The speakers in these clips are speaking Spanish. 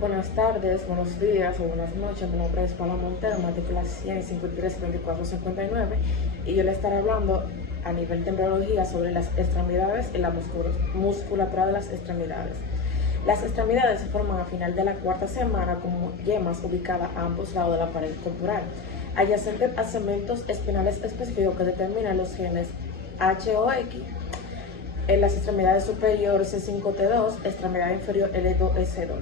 Buenas tardes, buenos días o buenas noches. Mi nombre es Paula Montero, matrícula 153-3459, y yo le estaré hablando a nivel de embriología sobre las extremidades y la musculatura de las extremidades. Las extremidades se forman a final de la cuarta semana como yemas ubicadas a ambos lados de la pared corporal, adyacentes a segmentos espinales específicos que determinan los genes H o X. En las extremidades superiores C5T2, extremidad inferior L2S2.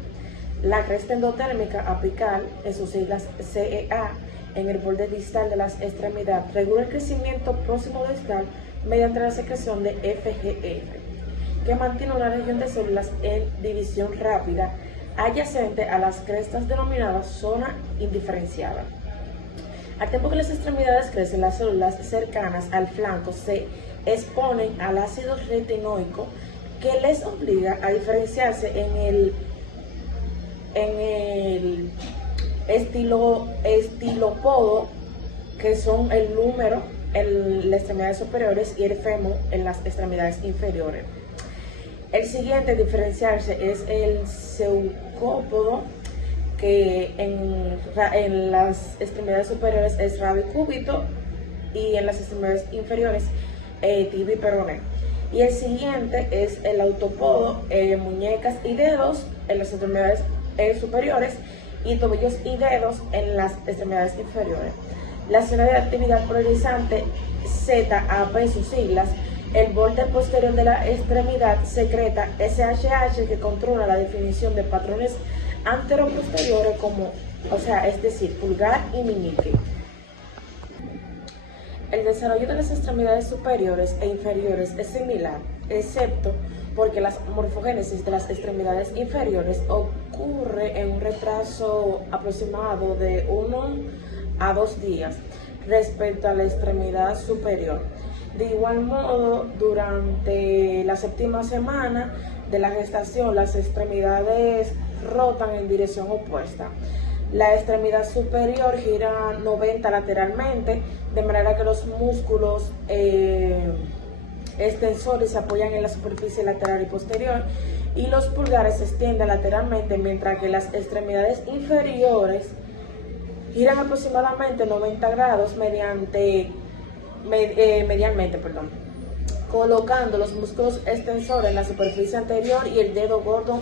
La cresta endotérmica apical, en sus siglas CEA, en el borde distal de las extremidades, regula el crecimiento próximo distal mediante la secreción de FGF, que mantiene una región de células en división rápida adyacente a las crestas denominadas zona indiferenciada. Al tiempo que las extremidades crecen, las células cercanas al flanco se exponen al ácido retinoico, que les obliga a diferenciarse en el estilopodo, que son el húmero en las extremidades superiores y el fémur en las extremidades inferiores. El siguiente a diferenciarse es el zeucópodo, que en las extremidades superiores es radicúbito y en las extremidades inferiores tibia y peroné. Y el siguiente es el autópodo, muñecas y dedos en las extremidades superiores y tobillos y dedos en las extremidades inferiores. La zona de actividad polarizante ZAP en sus siglas, el borde posterior de la extremidad secreta SHH, que controla la definición de patrones anteroposteriores es decir, pulgar y meñique. El desarrollo de las extremidades superiores e inferiores es similar, excepto porque la morfogénesis de las extremidades inferiores ocurre en un retraso aproximado de 1 a 2 días respecto a la extremidad superior. De igual modo, durante la séptima semana de la gestación, las extremidades rotan en dirección opuesta. La extremidad superior gira 90 lateralmente, de manera que los músculos extensores se apoyan en la superficie lateral y posterior, y los pulgares se extienden lateralmente, mientras que las extremidades inferiores giran aproximadamente 90 grados medianamente, colocando los músculos extensores en la superficie anterior y el dedo gordo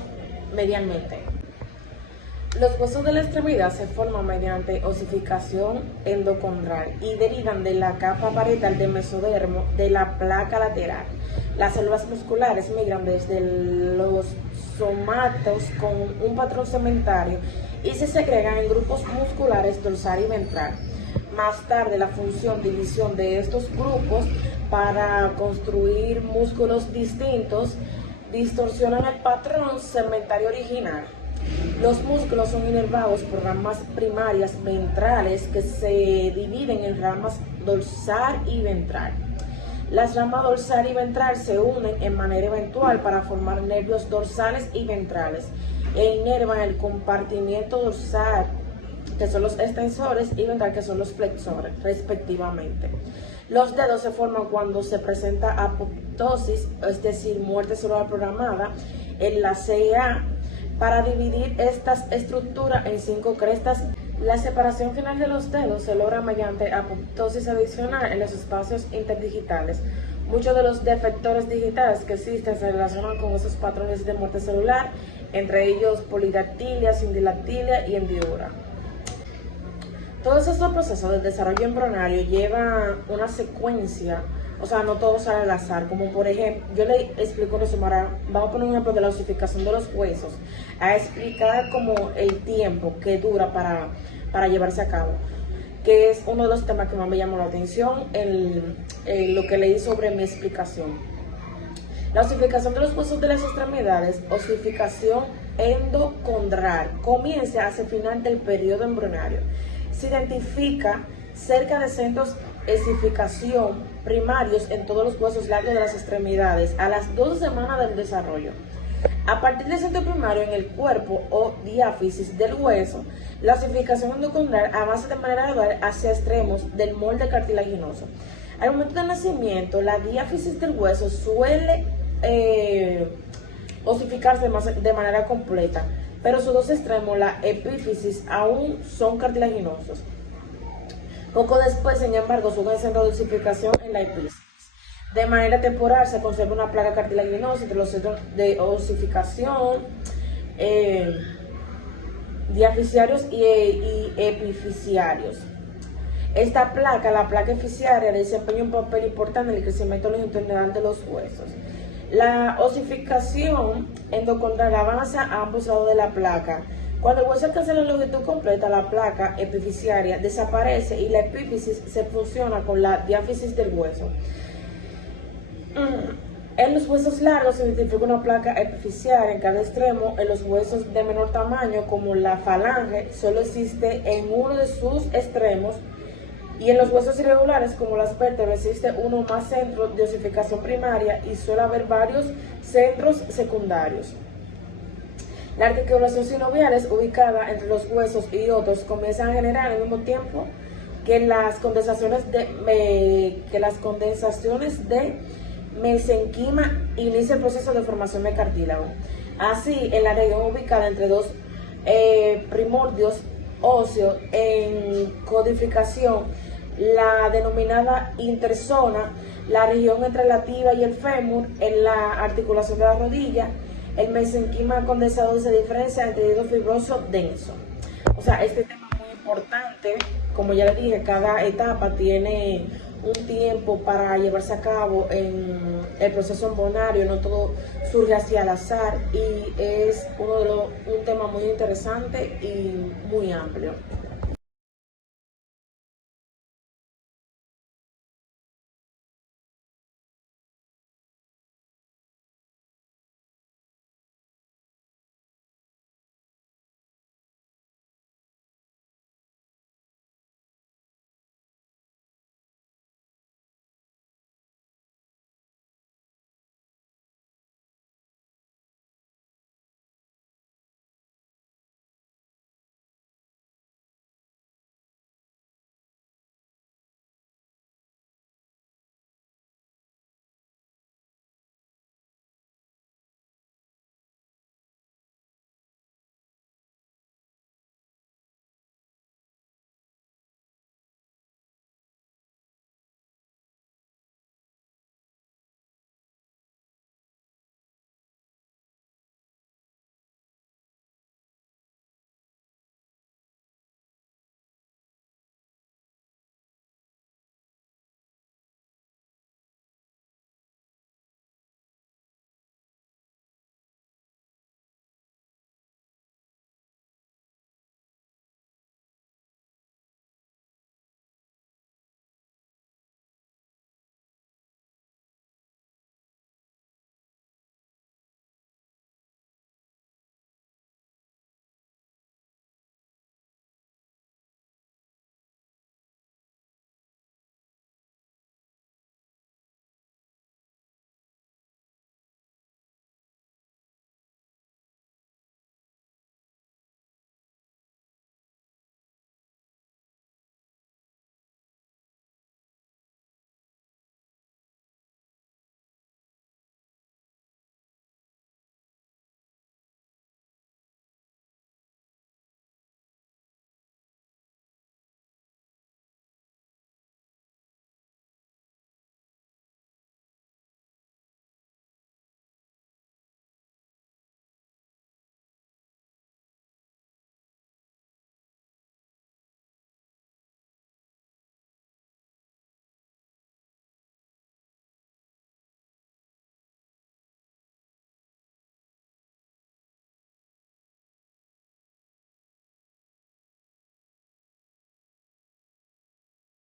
medialmente. Los huesos de la extremidad se forman mediante osificación endocondral y derivan de la capa parietal del mesodermo de la placa lateral. Las células musculares migran desde los somatos con un patrón segmentario y se segregan en grupos musculares dorsal y ventral. Más tarde, la división de estos grupos para construir músculos distintos distorsionan el patrón segmentario original. Los músculos son inervados por ramas primarias ventrales que se dividen en ramas dorsal y ventral. Las ramas dorsal y ventral se unen en manera eventual para formar nervios dorsales y ventrales e inervan el compartimiento dorsal, que son los extensores, y ventral, que son los flexores, respectivamente. Los dedos se forman cuando se presenta apoptosis, es decir, muerte celular programada, en la CEA, para dividir estas estructuras en 5 crestas. La separación final de los dedos se logra mediante apoptosis adicional en los espacios interdigitales. Muchos de los defectores digitales que existen se relacionan con esos patrones de muerte celular, entre ellos polidactilia, sindilactilia y hendidura. Todos estos procesos del desarrollo embrionario llevan una secuencia, no todo sale al azar, como por ejemplo, yo le explico vamos a poner un ejemplo de la osificación de los huesos, a explicar como el tiempo que dura para llevarse a cabo, que es uno de los temas que más me llamó la atención en lo que leí sobre mi explicación. La osificación de los huesos de las extremidades, osificación endocondral, comienza hacia el final del periodo embrionario. Se identifica cerca de centros de osificación primarios en todos los huesos largos de las extremidades a las 12 semanas del desarrollo. A partir del centro primario en el cuerpo o diáfisis del hueso, la osificación endocondral avanza de manera gradual hacia extremos del molde cartilaginoso. Al momento del nacimiento, la diáfisis del hueso suele osificarse de manera completa, pero sus dos extremos, la epífisis, aún son cartilaginosos. Poco después, sin embargo, surge centro de osificación en la epífisis. De manera temporal se conserva una placa cartilaginosa entre los centros de osificación diaficiarios y epifisiarios. Esta placa, la placa eficiaria, desempeña un papel importante en el crecimiento longitudinal de los huesos. La osificación endocondral avanza a ambos lados de la placa. Cuando el hueso alcanza la longitud completa, la placa epifisiaria desaparece y la epífisis se fusiona con la diáfisis del hueso. En los huesos largos se identifica una placa epifisiaria en cada extremo. En los huesos de menor tamaño, como la falange, solo existe en uno de sus extremos. Y en los huesos irregulares, como las vértebras, existe uno o más centros de osificación primaria y suele haber varios centros secundarios. La articulación sinovial ubicada entre los huesos y otros comienza a generar al mismo tiempo que las condensaciones de mesenquima inicia el proceso de formación de cartílago. Así, en la región ubicada entre dos primordios óseos en codificación, la denominada interzona, la región entre la tibia y el fémur, en la articulación de la rodilla, el mesenquima condensado se diferencia entre tejido fibroso denso. O sea, este tema es muy importante. Como ya les dije, cada etapa tiene un tiempo para llevarse a cabo en el proceso embrionario, no todo surge así al azar, y es un tema muy interesante y muy amplio.